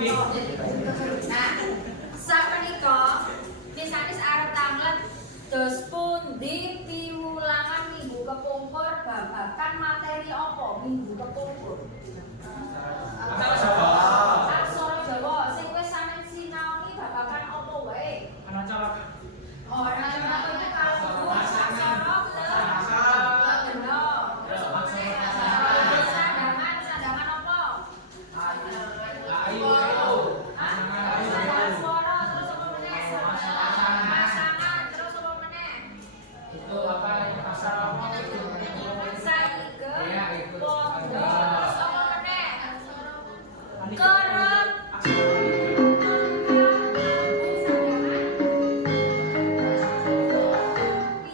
Nah, sapunika pisanis arep tanglet dos pundi piwulangan minggu kepungkur babagan materi apa minggu kepungkur? Aksara Jawa sing wis sampeyan sinaoni babagan apa wae? Ana cara. Oh, ana cara iki kalbu aksara geno. Terus apa meneh? Sandangan apa? Ayu. Sandangan suara terus apa meneh? Pasangan terus apa meneh? Itu apa aksara apa itu? Saige. Iya, itu. Podo terus apa meneh? Kerep.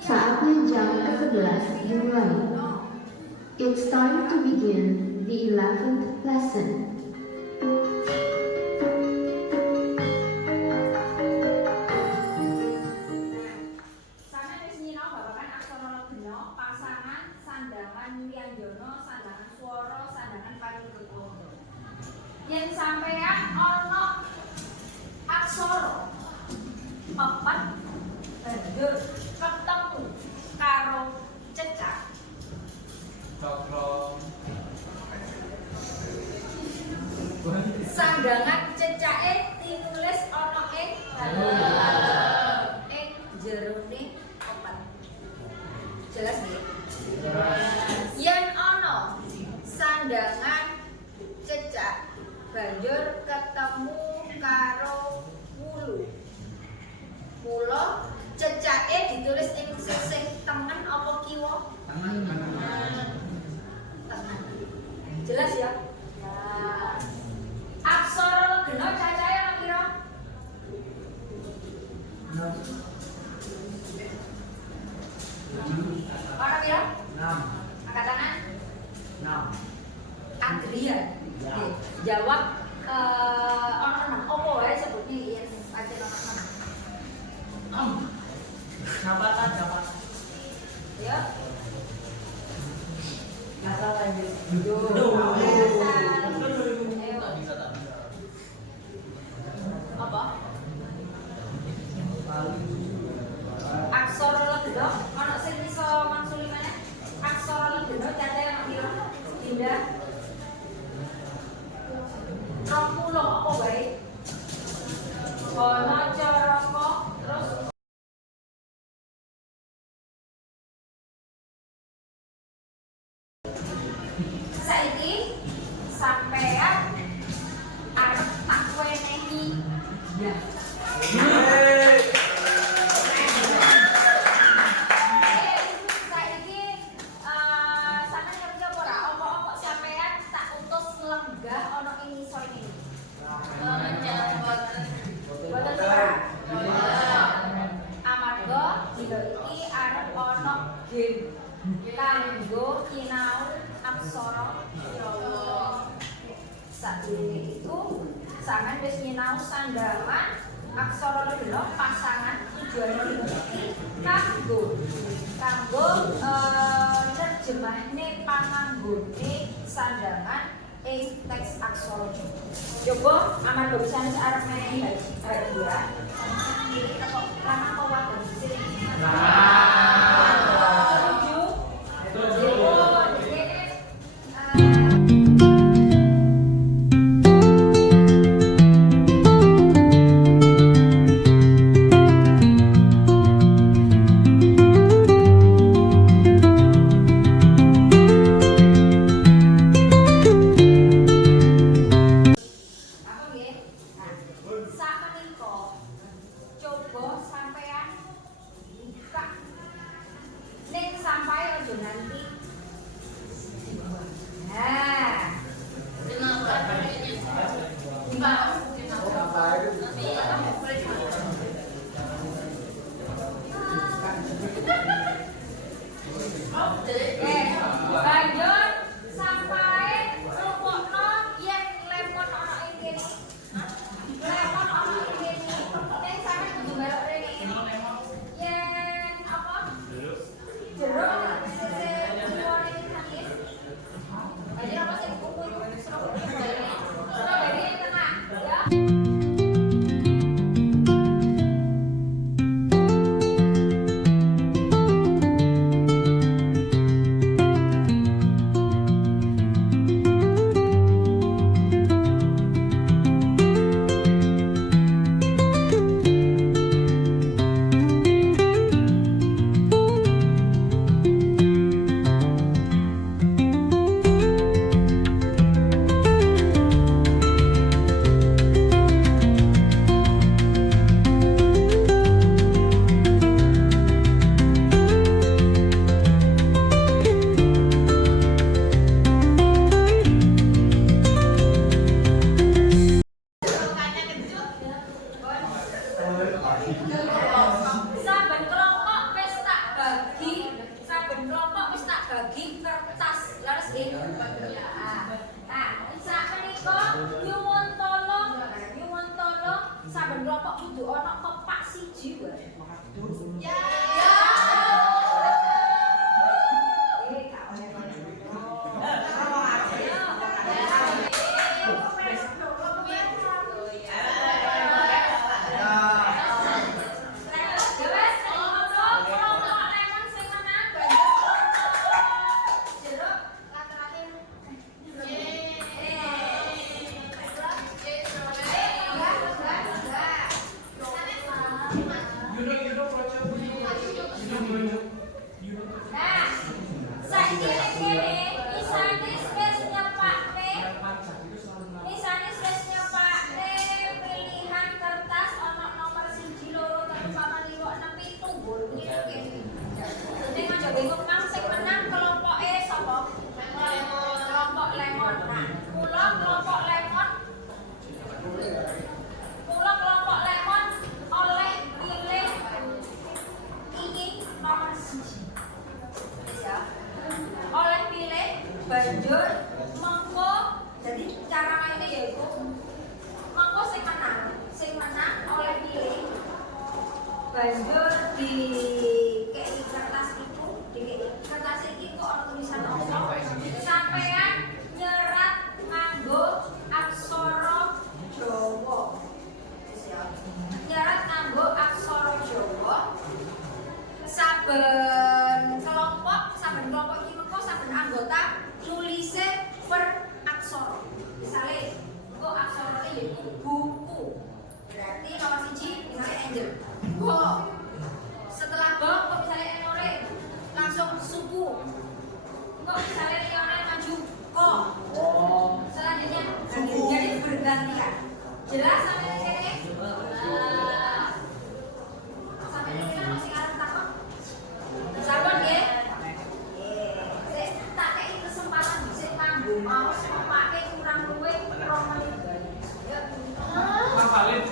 Saatnya jam ke-11 dimulai. It's time to begin the 11th lesson. Sampeyan wis nyinau babagan aksara legena, pasangan, sandangan wianjana, sandangan swara, sandangan parigega. Yen sampeyan ana aksara papat banjur ketemu karo cecak. Cokro. Sandangan cecake tinulis ana ing jerone papat. Jelas nggih? Yen ana sandangan cecak banjur ketemu karo wulu. Mula cecake ditulis ing sisih tengen apa kiwa? Tengen. Jelas ya? Ya. Aksara legena cacahe ana pira? Ana pira? 6. Angkat tangan. 6. Adrian. Nggih. Jawab ana 6. Apa wae sebutnya yen pancen ana 6. Jabatan. Ya. Kata lagi. Apa? Aksara legena ana sing iso mangsuli meneh. Aksara legena cacahe ana pira? Indah. 20 apa wae? Ana caraka terus saiki sampean arep tak wenehi ya. Saiki sampean ngerti apa ora? Apa sampean tak utus lenggah ana ing ngisor iki. Boten ora. Amarga dina iki arep ana game kanggo sinau aksara Jawa. Sadurunge iku sampeyan wis nyinau sandangan aksara legena pasangan tujuane iki kanggo nerjemahne panganggone sandangan ing teks aksara Jawa. Coba amarga pisanis arep menehi hadiah. Iki teko lanang apa wadon sih? Banjur sampai rupukno yen lemon ana ing kene. Lemon ana ing kene. Nek sampe kudu belok rene. Yen apa? Jeruk sese kuwane iki manis. Banjur apa sing kuku strawberry. Strawberry yang tengah, ya. Saben kelompok wis tak bagi, saben kelompok wis tak bagi kertas. Leres nggih? Nah, sak menika nyuwun tolong saben kelompok kudu ana kopak siji wae. Ya. Banjur mongko jadi cara mainnya yaitu mongko sing menang oleh pilih banjur di kertas itu ana tulisan apa sampean nyerat nganggo aksara Jawa nyerat nganggo aksara Jawa saben kelompok iki mengko saben anggota nulisnya per aksara. Misalnya, kok aksaranya yaitu buku. Berarti nomor siji misalnya angel. Bo. Setelah bo, kok misalnya enore langsung suku. Kok misalnya enore maju ko. Selanjutnya jadi bergantian. Jelas sampai di sini? Sampai di sini masih ada takut? Sabar ya. Mau pakai kurang luwe promen. Hafalin.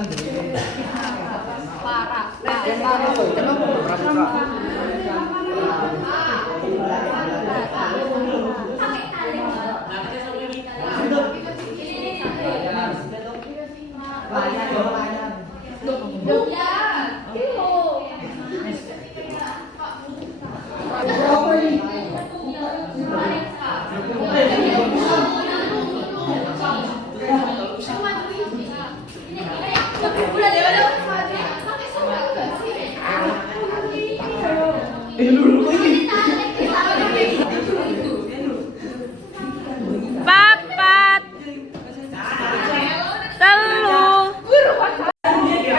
Parah. Papat, telu,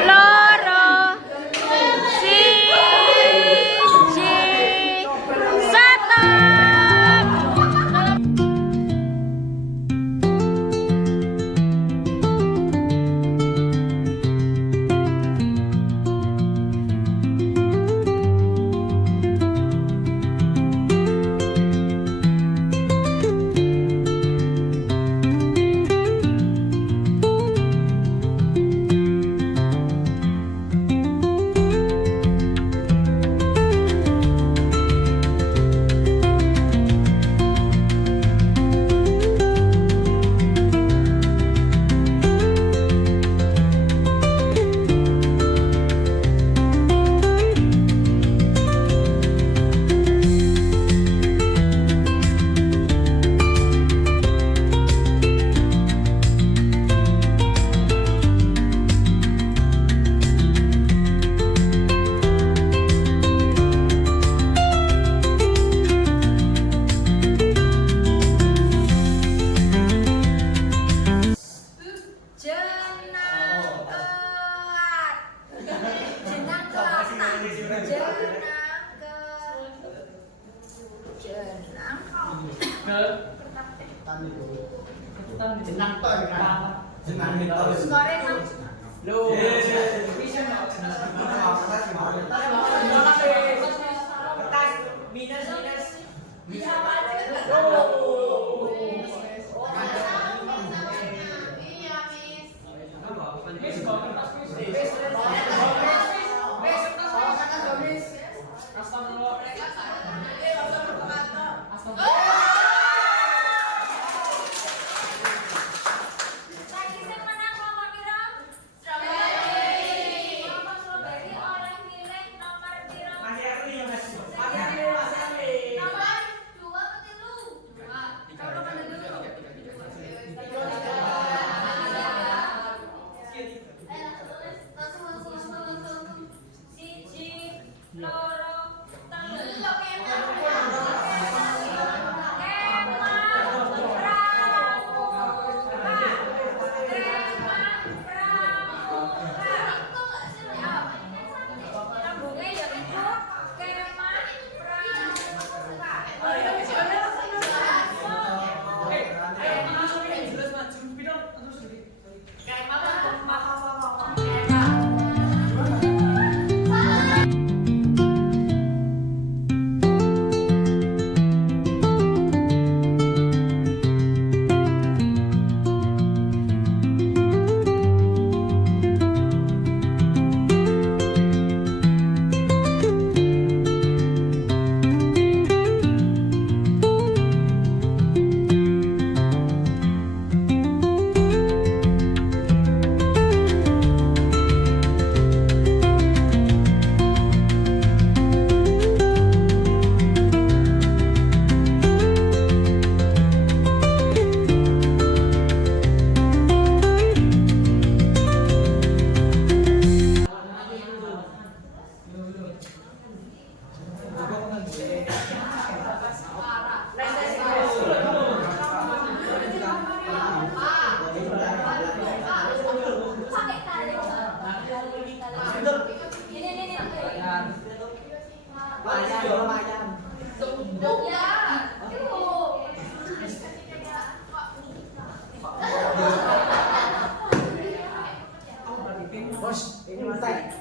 loro, siji, satu. Jenang toh kan. Jenang itu. Skore nang. Loh. Minus. Bisa Bos, ini mantai.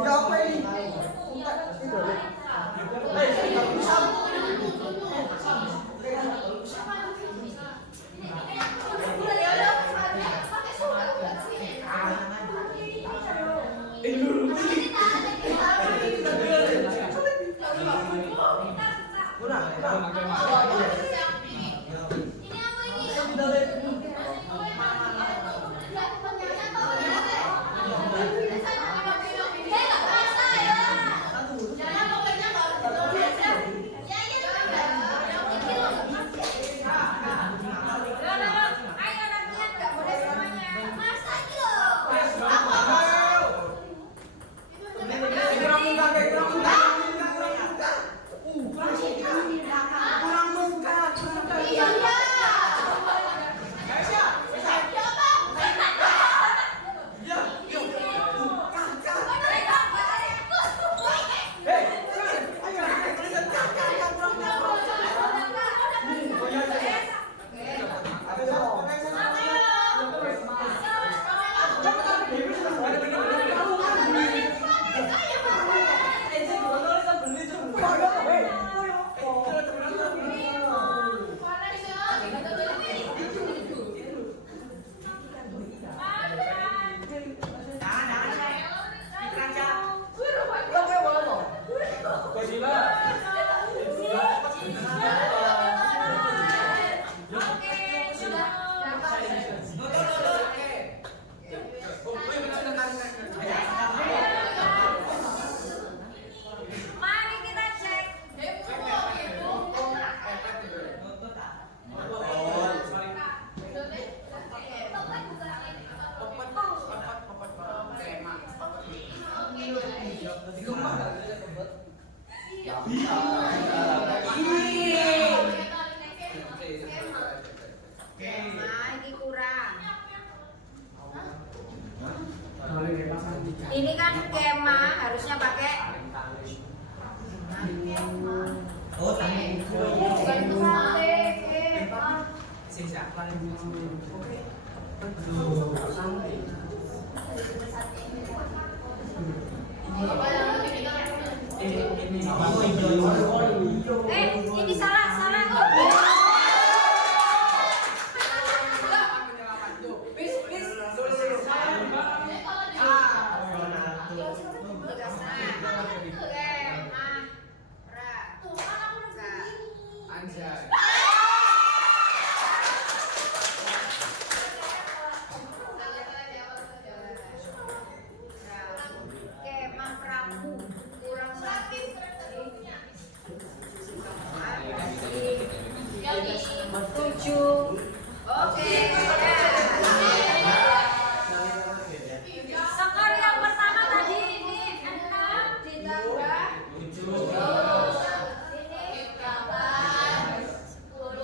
Apa ini? Itu. Mari kita cek. Ini kurang. Ini kan kema harusnya pakai bukan itu sate, kema. Ini salah. Kemah perahu kurang satu. Tujuh. Oke. Skor yang pertama tadi ini 6 ditambah 7. Ini tambah 10.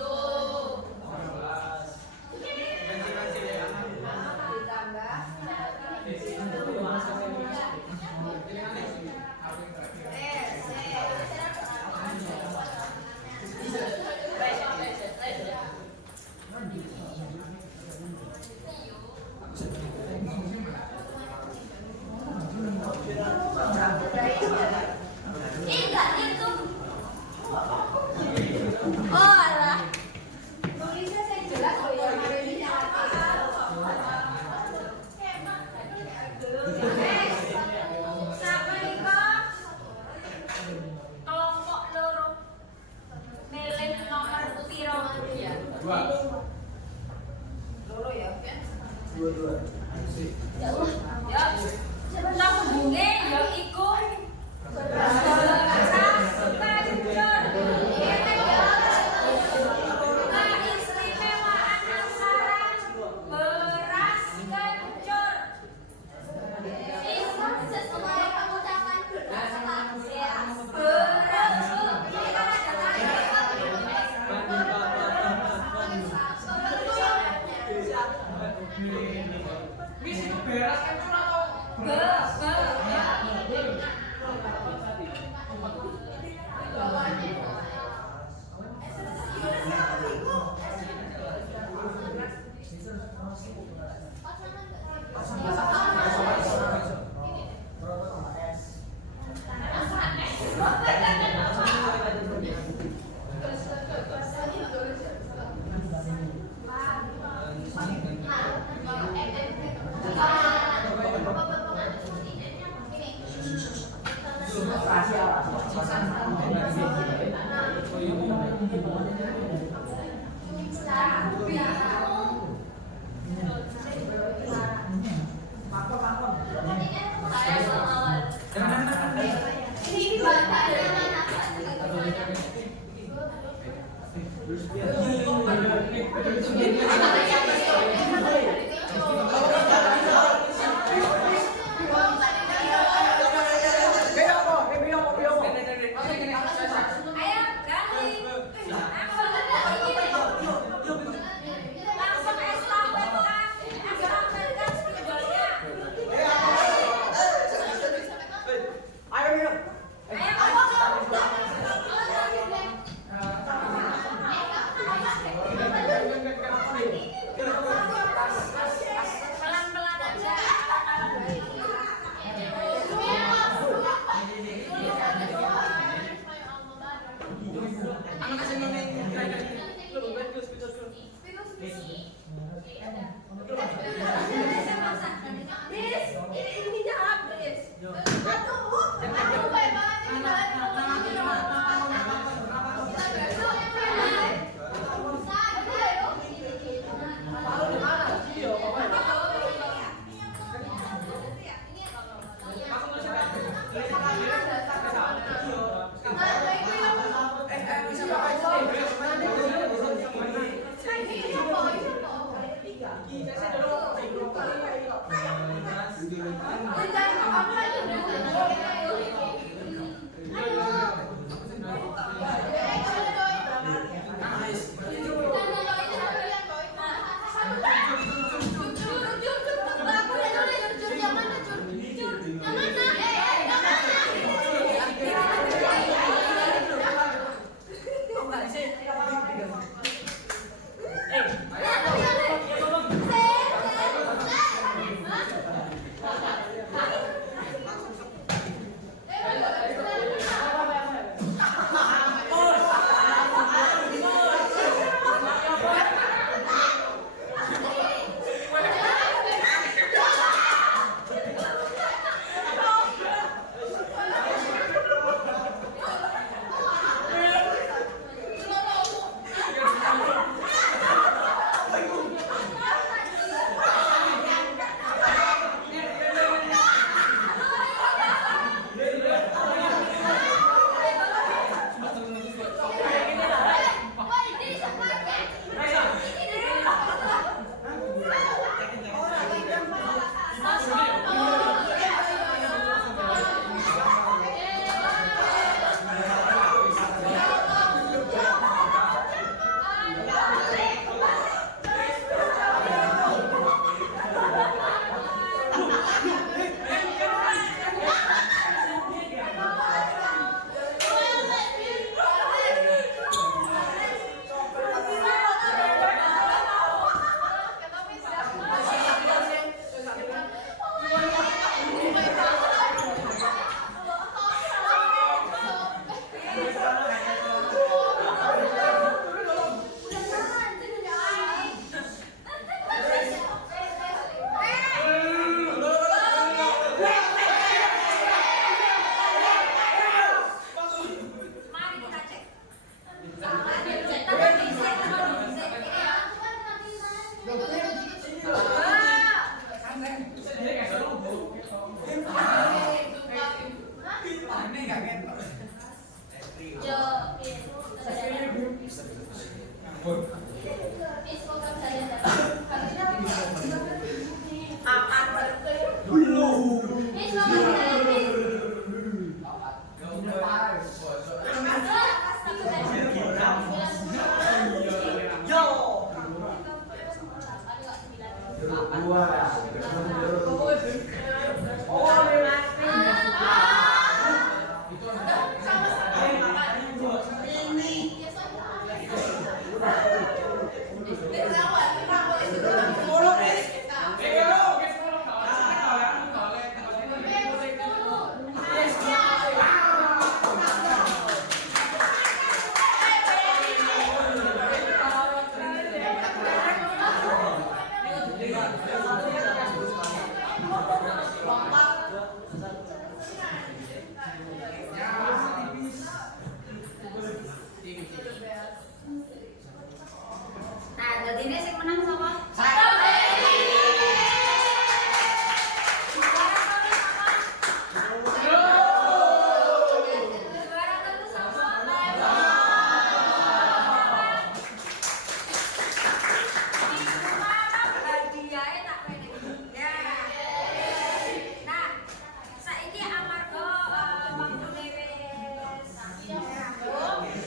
Enggak itu. Oh alah. Tulisnya saya jelas loh yang hari ini siapa nih kok? Kelompok loro milih nomor piro? Loro ya? Dua. Ya Allah. Ya. Sambunge ya iku keistimewaan aksara beras kencur.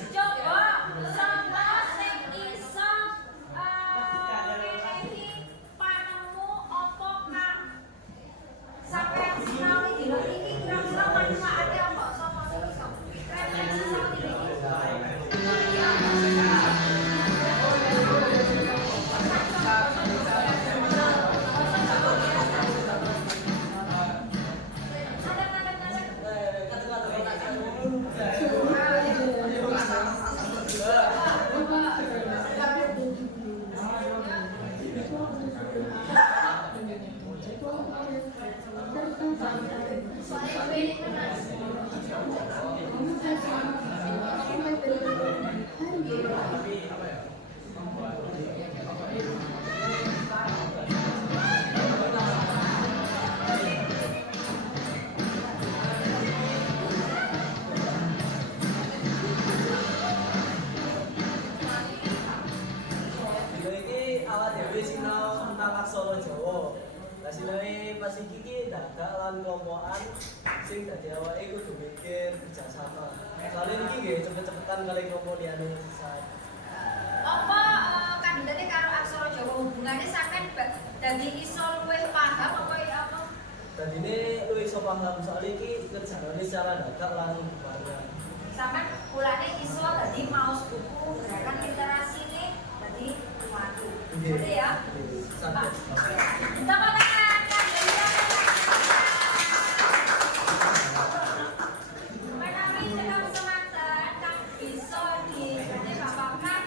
Coba sama sing iso dadak lan kelompokan sing dadi awake kudu mikir kerjasama. Soale niki nggih cepet-cepetan kali kelompok liyane selesai. Apa kandidate karo aksara Jawa hubungannya sampean dadi iso luwih paham apa ya apa? Dadine luwih iso paham soal iki kerjane secara dadak lan bareng. Sampean kulane iso dadi maos buku gerakan literasi nih dadi maju. Ngerti ya? Sampai. Tepuk tangan. Menawi dalam semanten kang bisa digane bapakan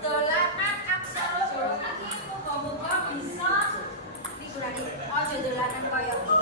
dolanan aksara Jawa iki muga-muga bisa migunani aja dolanan kaya iki.